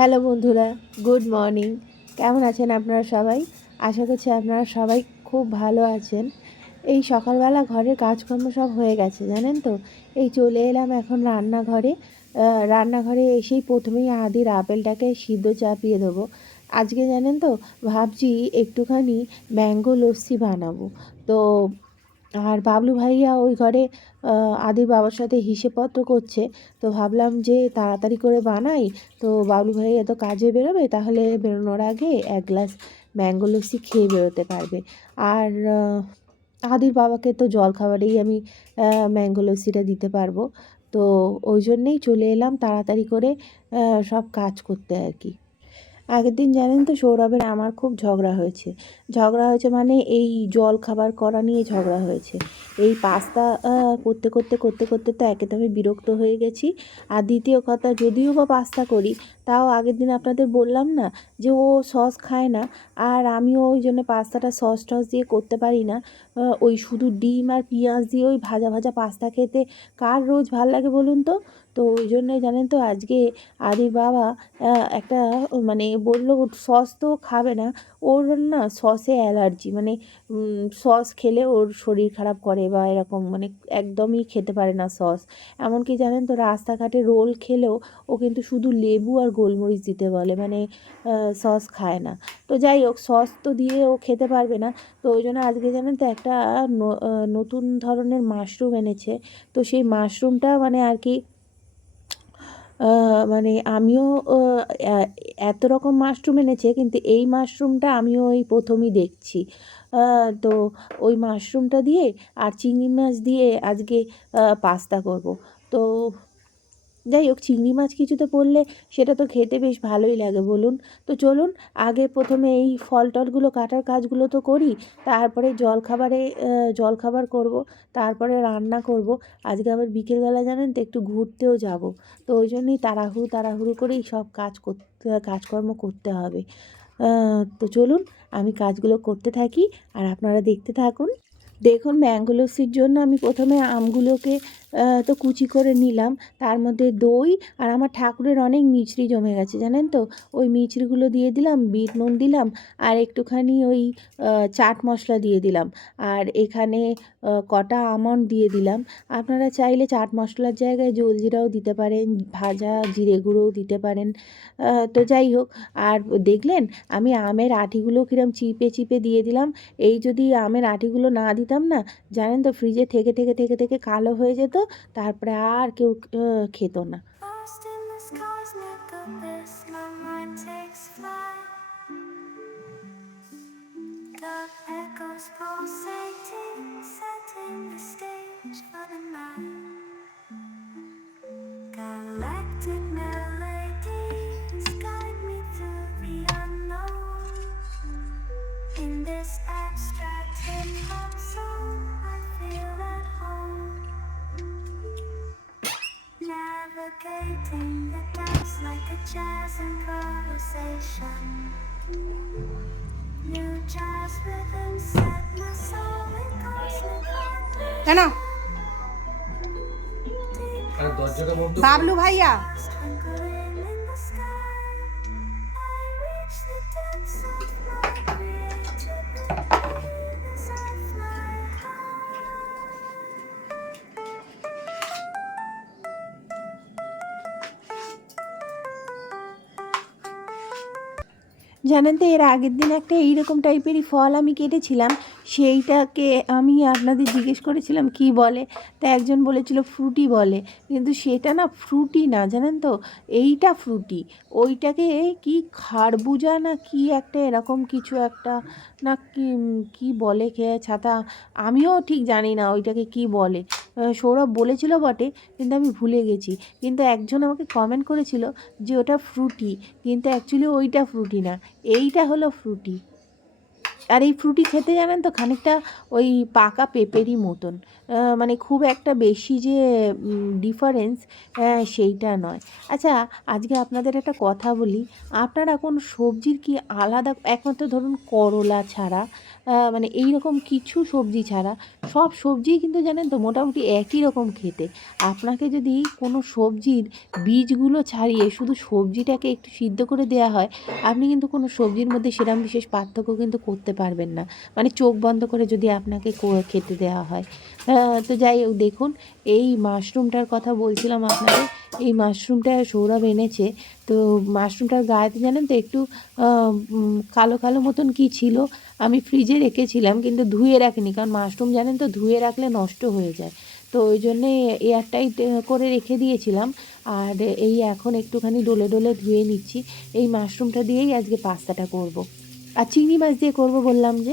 Hello বন্ধুরা, good morning. কেমন আছেন আপনারা সবাই? আশা করছি আপনারা সবাই খুব ভালো আছেন। এই সকালবেলা ঘরের কাজকর্ম সব হয়ে গেছে, জানেন তো? এই চলে এলাম এখন রান্নাঘরে। রান্নাঘরে এসেই প্রথমেই আদির আপেলটাকে সিদ্ধ চাপিয়ে দেবো। আজকে জানেন তো, ভাবছি একটুখানি ম্যাঙ্গো লস্যি বানাবো। তো আর বাবলু ভাইয়া ওই ঘরে আদির বাবার সাথে হিসেবপত্র করছে। তো ভাবলাম যে তাড়াতাড়ি করে বানাই। তো বাবলু ভাইয়া তো কাজে বেরোবে, তাহলে বেরোনোর আগে এক গ্লাস ম্যাঙ্গো লস্যি খেয়ে বেরোতে পারবে। আর আদির বাবাকে তো জল খাবারেই আমি ম্যাঙ্গো লস্যিটা দিতে পারব। তো ওই জন্যেই চলে এলাম তাড়াতাড়ি করে সব কাজ করতে আর কি। আগের দিন জানেন তো সৌরভের আমার খুব ঝগড়া হয়েছে। ঝগড়া হয়েছে মানে এই জল খাবার করা নিয়ে ঝগড়া হয়েছে। এই পাস্তা করতে করতে করতে করতে তো একে তো আমি বিরক্ত হয়ে গেছি। আর দ্বিতীয় কথা, যদিও বা পাস্তা করি, তাও আগের দিন আপনাদের বললাম না যে ও সস খায় না। আর আমিও ওই জন্য পাস্তাটা সস টস দিয়ে করতে পারি না। ওই শুধু ডিম আর পেঁয়াজ দিয়ে ওই ভাজা ভাজা পাস্তা খেতে কার রোজ ভালো লাগে বলুন তো? তো ওই জন্যই জানেন তো আজকে আদির বাবা একটা মানে বলল সস তো খাবে না, ওর না সসে অ্যালার্জি মানে সস খেলে ওর শরীর খারাপ করে বা এরকম মানে একদমই খেতে পারে না সস। এমনকি জানেন তো রাস্তাঘাটে রোল খেলেও ও কিন্তু শুধু লেবু আর গোলমরিচ দিতে বলে মানে সস খায় না। তো যাই হোক, সস তো দিয়ে ও খেতে পারবে না। তো ওই জন্য আজকে জানেন তো একটা আহ, নতুন ধরনের মাশরুম এনেছে। তো সেই মাশরুমটা মানে আর কি মানে আমিও এত রকম মাশরুম এনেছে কিন্তু এই মাশরুমটা আমিও এই প্রথমই দেখছি। তো ওই মাশরুমটা দিয়ে আর চিংড়ি মাছ দিয়ে আজকে পাস্তা করব। তো যাই হোক, চিংড়ি মাছ কিছুতে পড়লে সেটা তো খেতে বেশ ভালোই লাগে, বলুন। তো চলুন, আগে প্রথমে এই ফল টলগুলো কাটার কাজগুলো তো করি, তারপরে জলখাবারে জলখাবার করব, তারপরে রান্না করব। আজকে আবার বিকেলবেলা জানেন তো, একটু ঘুরতেও যাব। তো ওই জন্যই তাড়াহুড়ো তাড়াহুড়ো করেই সব কাজ করতে, কাজকর্ম করতে হবে। তো চলুন, আমি কাজগুলো করতে থাকি, আর আপনারা দেখতে থাকুন। দেখুন ম্যাঙ্গো জন্য আমি প্রথমে আমগুলোকে তো কুচি করে নিলাম। তার মধ্যে দই আর আমার ঠাকুরের অনেক মিছরি জমে গেছে, জানেন তো? ওই মিছরিগুলো দিয়ে দিলাম, বিট নুন দিলাম আর একটুখানি ওই চাট মশলা দিয়ে দিলাম। আর এখানে কটা আমন্ড দিয়ে দিলাম। আপনারা চাইলে চাট মশলার জায়গায় জলজিরাও দিতে পারেন, ভাজা জিরে গুঁড়োও দিতে পারেন। তো যাই হোক, আর দেখলেন আমি আমের আটিগুলো কিরম চিপে চিপে দিয়ে দিলাম। এই যদি আমের আটিগুলো না দিতাম না, জানেন তো ফ্রিজে থেকে থেকে থেকে থেকে কালো হয়ে যেত। তারপরে আর কেউ আহ, খেত না Lost in this cosmic abyss, my mind takes flight. The echoes pulsating, setting the stage for the night. jazz improvisation. New jazz rhythm set my soul in cosmic vibration. কেন আরে দরজাটা বন্ধ বাবলু ভাইয়া জানেন তো, এর আগের দিন একটা এইরকম টাইপেরই ফল আমি কেটেছিলাম, সেইটাকে আমি আপনাদের জিজ্ঞেস করেছিলাম, কি বলে? তা একজন বলেছিল, ফ্রুটি বলে। কিন্তু সেটা না ফ্রুটি না, জানেন তো? এইটা ফ্রুটি। ওইটাকে কি খারবুজা না কি একটা এরকম কিছু একটা, না কি বলে খেয়ে ছাতা? আমিও ঠিক জানি না ওইটাকে কি বলে। সৌরভ বলেছিল বটে, কিন্তু আমি ভুলে গেছি। কিন্তু একজন আমাকে কমেন্ট করেছিল যে ওটা ফ্রুটি কিন্তু অ্যাকচুয়ালি ওইটা ফ্রুটি না, এইটা হলো ফ্রুটি আর এই ফ্রুটি খেতে জানেন তো, খানিকটা ওই পাকা পেঁপেরই মতন। মানে খুব একটা বেশি যে ডিফারেন্স সেইটা নয়। আচ্ছা আজকে আপনাদের একটা কথা বলি। আপনারা কোন সবজির কি আলাদা, একমাত্র ধরুন করলা ছাড়া মানে এই রকম কিছু সবজি ছাড়া সব সবজিই কিন্তু জানেন তো মোটামুটি একই রকম খেতে। আপনাকে যদি কোনো সবজির বীজগুলো ছাড়িয়ে শুধু সবজিটাকে একটু সিদ্ধ করে দেওয়া হয়, আপনি কিন্তু কোনো সবজির মধ্যে সেরকম বিশেষ পার্থক্য কিন্তু করতে পারবেন না। মানে চোখ বন্ধ করে যদি আপনাকে খেতে দেওয়া হয়। তো যাই হোক, দেখুন, এই মাশরুমটার কথা বলছিলাম আপনাকে এই মাশরুমটা সৌরভ এনেছে। তো মাশরুমটার গায়েতে জানেন তো একটু কালো কালো মতন কি ছিল, আমি ফ্রিজে রেখেছিলাম, কিন্তু ধুয়ে রাখিনি। কারণ মাশরুম জানেন তো, ধুয়ে রাখলে নষ্ট হয়ে যায়। তো ওই জন্যে এয়ারটাইট করে রেখে দিয়েছিলাম। আর এই এখন একটুখানি ডলে ডলে ধুয়ে নিচ্ছি। এই মাশরুমটা দিয়েই আজকে পাস্তাটা করব। আর চিংড়ি মাছ দিয়ে করব বললাম যে।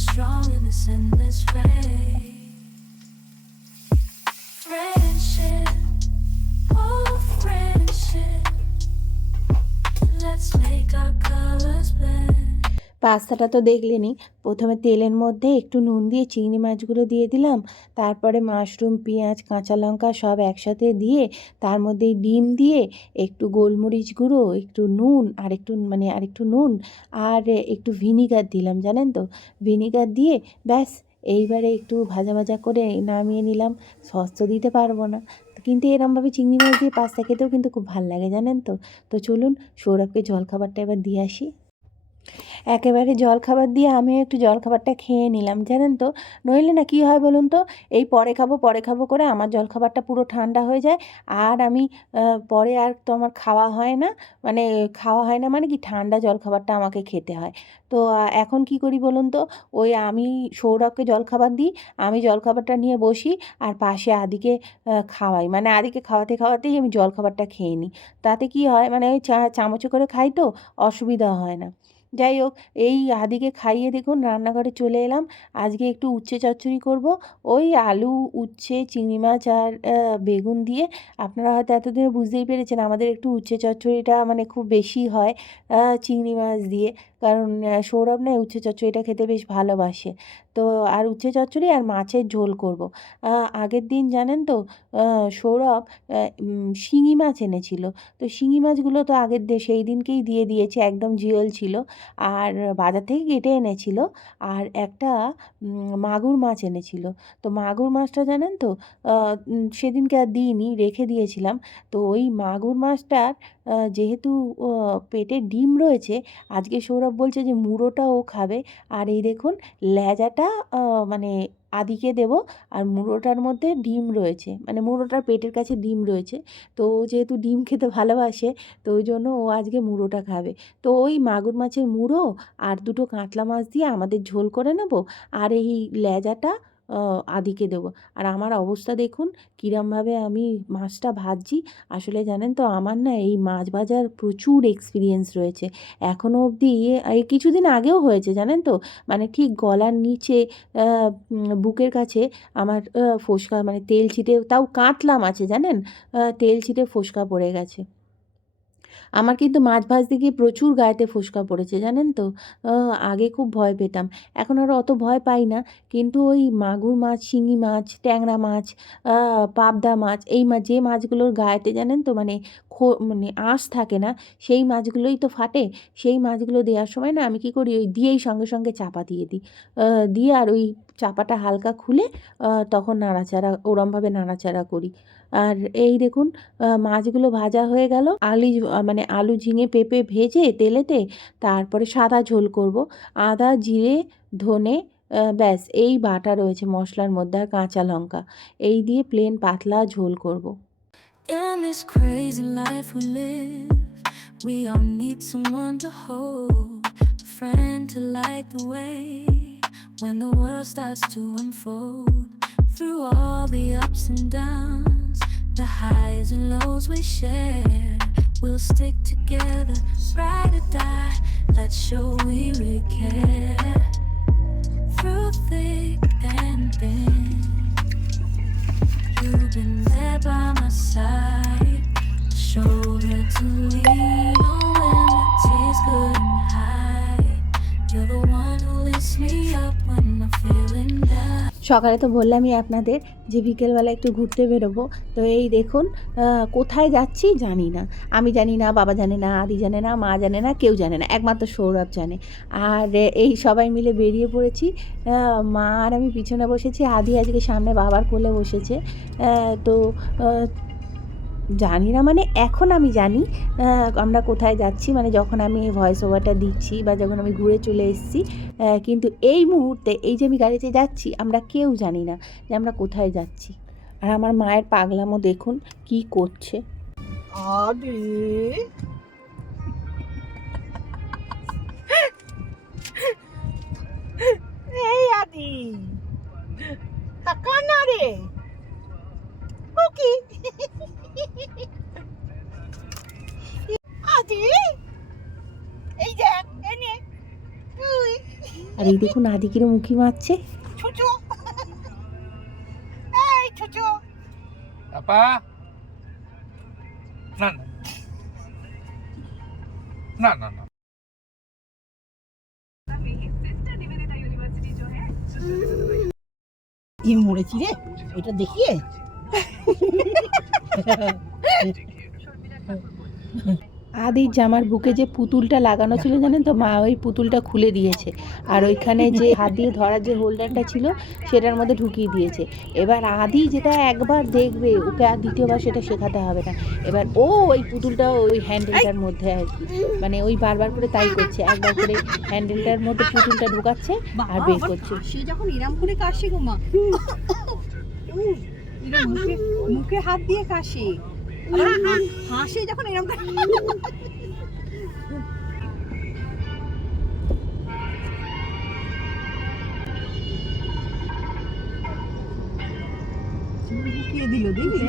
Strong in this endless race. পাস্তাটা তো দেখলেনই প্রথমে তেলের মধ্যে একটু নুন দিয়ে চিংড়ি মাছগুলো দিয়ে দিলাম। তারপরে মাশরুম, পেঁয়াজ, কাঁচা লঙ্কা সব একসাথে দিয়ে তার মধ্যে ডিম দিয়ে একটু গোলমরিচ গুঁড়ো, একটু নুন আর একটু মানে আর একটু নুন আর একটু ভিনিগার দিলাম, জানেন তো? ভিনিগার দিয়ে ব্যাস, এইবারে একটু ভাজা ভাজা করে নামিয়ে নিলাম। সস তো দিতে পারব না। কিন্তু এরমভাবে চিংড়ি মাছ দিয়ে পাস্তা খেতেও কিন্তু খুব ভালো লাগে, জানেন তো? তো চলুন সৌরভকে জলখাবারটা এবার দিয়ে আসি। একেবারে জলখাবার দিয়ে আমিও একটু জলখাবারটা খেয়ে নিলাম, জানেন তো? নইলে না কী হয় বলুন তো? এই পরে খাব পরে খাব করে আমার জলখাবারটা পুরো ঠান্ডা হয়ে যায়। আর আমি পরে আর তো আমার খাওয়া হয় না। মানে খাওয়া হয় না মানে কি ঠান্ডা জলখাবারটা আমাকে খেতে হয়। তো এখন কি করি বলুন তো? ওই আমি সৌরভকে জলখাবার দিই, আমি জলখাবারটা নিয়ে বসি আর পাশে আদিকে খাওয়াই। মানে আদিকে খাওয়াতে খাওয়াতেই আমি জলখাবারটা খেয়ে নিই। তাতে কি হয় মানে ওই চামচে করে খাই তো, অসুবিধা হয় না। যাই হোক, এই আদিকে খাইয়ে দেখুন, রান্নাঘরে চলে এলাম। আজকে একটু উচ্ছে চচ্চড়ি করব। ওই আলু, উচ্ছে, চিংড়ি মাছ আর বেগুন দিয়ে। আপনারা হয়তো এতদিনে বুঝতেই পেরেছেন আমাদের একটু উচ্ছে চচ্চড়িটা মানে খুব বেশি হয় চিংড়ি মাছ দিয়ে। কারণ সৌরভ না উচ্ছে চচ্চড়ি এটা খেতে বেশ ভালোবাসে। তো আর উচ্ছে চচ্চড়ি আর মাছের ঝোল করব। আগের দিন জানেন তো সৌরভ শিঙি মাছ এনেছিল। তো শিঙি মাছগুলো তো আগের দে, সেই দিনকেই দিয়ে দিয়েছে, একদম জিওল ছিল। আর বাজার থেকে কেটে এনেছিল। আর একটা মাগুর মাছ এনেছিল। তো মাগুর মাছটা জানেন তো সেদিনকে আর দিইনি, রেখে দিয়েছিলাম। তো ওই মাগুর মাছটার যেহেতু পেটে ডিম রয়েছে, আজকে সৌরভ বলছে যে মুড়োটা ও খাবে। আর এই দেখুন, লেজাটা মানে আদিকে দেব আর মুড়োটার মধ্যে ডিম রয়েছে। মানে মুড়োটার পেটের কাছে ডিম রয়েছে। তো যেহেতু ডিম খেতে ভালোবাসে, তো ওই জন্য ও আজকে মুড়োটা খাবে। তো ওই মাগুর মাছের মুড়ো আর দুটো কাতলা মাছ দিয়ে আমাদের ঝোল করে নেব। আর এই লেজাটা আদিকে দেবো। আর আমার অবস্থা দেখুন, কীরমভাবে আমি মাছটা ভাজছি। আসলে জানেন তো, আমার না এই মাছ ভাজার প্রচুর এক্সপিরিয়েন্স রয়েছে। এখনও অবধি এই কিছুদিন আগেও হয়েছে, জানেন তো? মানে ঠিক গলার নিচে বুকের কাছে আমার ফোসকা মানে তেল ছিটে, তাও কাতলা মাছে, জানেন? তেল ছিটে ফোসকা পড়ে গেছে। আমার কিন্তু মাছ ভাজতে গিয়ে প্রচুর গায়েতে ফুসকা পড়েছে, জানেন তো? আগে খুব ভয় পেতাম। এখন আর অত ভয় পাই না। কিন্তু ওই মাগুর মাছ, শিঙি মাছ, ট্যাংরা মাছ পাবদা মাছ, এই মাছ যে মাছগুলোর গায়েতে, জানেন তো? মানে খো মানে আঁশ থাকে না, সেই মাছগুলোই তো ফাটে। সেই মাছগুলো দেওয়ার সময় না আমি কী করি, ওই দিয়েই সঙ্গে সঙ্গে চাপা দিয়ে দিই। দিয়ে আর ওই চাপাটা হালকা খুলে তখন নাড়াচাড়া ওরমভাবে নাড়াচাড়া করি। আর এই দেখুন মাছগুলো ভাজা হয়ে গেল। আলু মানে আলু ঝিঙে পেঁপে ভেজে তেলেতে তারপরে সাদা ঝোল করব। আদা জিরে ধনে ব্যাস এই বাটা রয়েছে মশলার মধ্যে আর কাঁচা লঙ্কা। এই দিয়ে প্লেন পাতলা ঝোল করব। We all need someone to hold, friend to light the way. When the world starts to unfold. Through all the ups and downs, the highs and lows we share, we'll stick together, ride or die. Let's show we really care. Through thick and thin. You've been there by my side, shoulder to lean on when the tears couldn't সকালে তো বললামই আপনাদের যে বিকেলবেলা একটু ঘুরতে বেরোবো। তো এই দেখুন কোথায় যাচ্ছি জানি না। আমি জানি না, বাবা জানে না, আদি জানে না, মা জানে না, কেউ জানে না, একমাত্র সৌরভ জানে। আর এই সবাই মিলে বেরিয়ে পড়েছি। মা আর আমি পিছনে বসেছি, আদি আজকে সামনে বাবার কোলে বসেছে। তো জানি না মানে এখন আমি জানি আমরা কোথায় যাচ্ছি মানে যখন আমি ভয়েস ওভারটা দিচ্ছি বা যখন আমি ঘুরে চলে এসেছি কিন্তু এই মুহূর্তে এই যে আমি গাড়িতে যাচ্ছি, আমরা কেউ জানি না যে আমরা কোথায় যাচ্ছি। আর আমার মায়ের পাগলামো দেখুন, কি করছে। আরে। এই আদি। তাকা রে? ও কি আদি এই দেখ এনে তুই আর এই দেখুন আদিকের মুখি মারছে। ছুচু। এই ছুচু। আপা। না না। না না না। কি মরেছি রে এটা দেখিয়ে। আদির জামার বুকে যে পুতুলটা লাগানো ছিল জানেন তো মা ওই পুতুলটা খুলে দিয়েছে। আর ওইখানে যে হাত দিয়ে ধরার যে হোল্ডারটা ছিল সেটার মধ্যে ঢুকিয়ে দিয়েছে। এবার আদি যেটা একবার দেখবে ওকে আর দ্বিতীয়বার সেটা শেখাতে হবে না। এবার ও ওই পুতুলটা ওই হ্যান্ডেলটার মধ্যে আর কি। মানে ওই বারবার করে তাই করছে একবার করে হ্যান্ডেলটার মধ্যে পুতুলটা ঢুকাচ্ছে আর বের করছে। সে যখন এরাম করে কাশে গো মা। মুখে মুখে হাত দিয়ে কাশে। হাসি যখন এরকম দিল দেখলে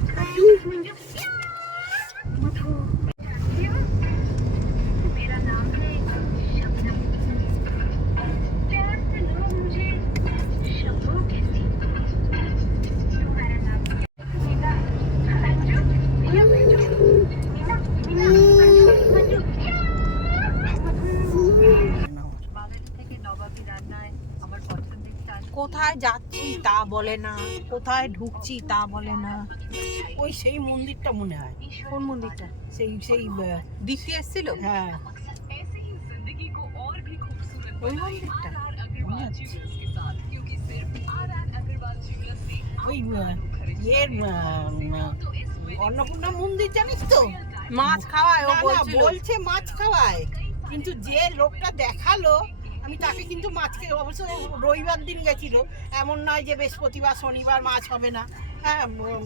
বলে না কোথায় ঢুকছি তা বলে না। ওই সেই মন্দিরটা মনে হয়। কোন মন্দিরটা? সেই সেই দ্বিতীয় এসেছিল হ্যাঁ। ওই মন্দিরটা? ওই ইয়ের অন্নপূর্ণা মন্দির জানিস তো? মাছ খাওয়ায় ও বলছে মাছ খাওয়ায়। কিন্তু যে লোকটা দেখাল আমি তাকে কিন্তু মাছ খেয়ে অবশ্য রবিবার দিন গেছিল। এমন নয় যে বৃহস্পতিবার শনিবার মাছ হবে না। হ্যাঁ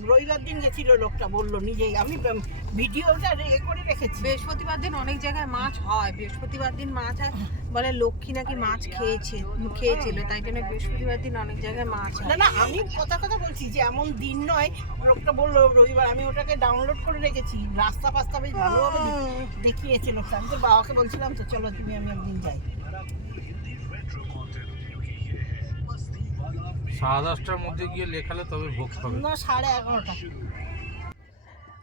রবিবার দিন গেছিল লোকটা বলল নিজেই। আমি ভিডিওটা এ করে রেখেছি। বৃহস্পতিবার দিন অনেক জায়গায় মাছ হয়। বৃহস্পতিবার দিন মাছ হয়। বলে লক্ষ্মী নাকি মাছ খেয়েছে খেয়েছিল তাই জন্য বৃহস্পতিবার দিন অনেক জায়গায় মাছ না না আমি কথা কথা বলছি যে এমন দিন নয় লোকটা বলল রবিবার আমি ওটাকে ডাউনলোড করে রেখেছি। রাস্তা ফাস্তা বেশ ভালোভাবে দেখিয়েছে লোকটা। আমি তো বাবাকে বলছিলাম তো চলো তুমি আমি একদিন যাই। সাড়ে দশটার মধ্যে গিয়ে লেখালে তবে ভোগ পাবে না সাড়ে এগারোটা।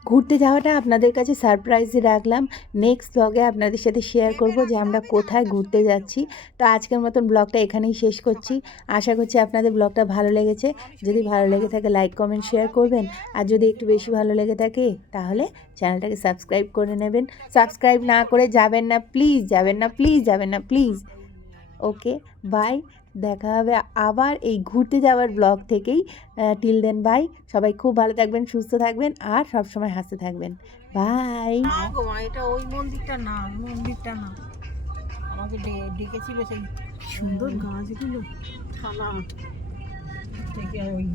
ঘুরতে যাওয়াটা আপনাদের কাছে সারপ্রাইজে রাখলাম। নেক্সট ব্লগে আপনাদের সাথে শেয়ার করব যে আমরা কোথায় ঘুরতে যাচ্ছি। তো আজকের মতন ব্লগটা এখানেই শেষ করছি। আশা করছি আপনাদের ব্লগটা ভালো লেগেছে। যদি ভালো লেগে থাকে লাইক কমেন্ট শেয়ার করবেন। আর যদি একটু বেশি ভালো লেগে থাকে তাহলে চ্যানেলটাকে সাবস্ক্রাইব করে নেবেন। সাবস্ক্রাইব না করে যাবেন না প্লিজ যাবেন না প্লিজ যাবেন না প্লিজ ওকে বাই দেখা হবে আবার এই ঘুরতে যাওয়ার ব্লগ থেকেই। টিল দেন বাই সবাই খুব ভালো থাকবেন, সুস্থ থাকবেন, আর সব সময় হাসতে থাকবেন। বাই এটা ওই মন্দিরটা না মন্দিরটা না। আমাকে ডেকেছিল সেই সুন্দর গাছগুলো থানা থেকে ওই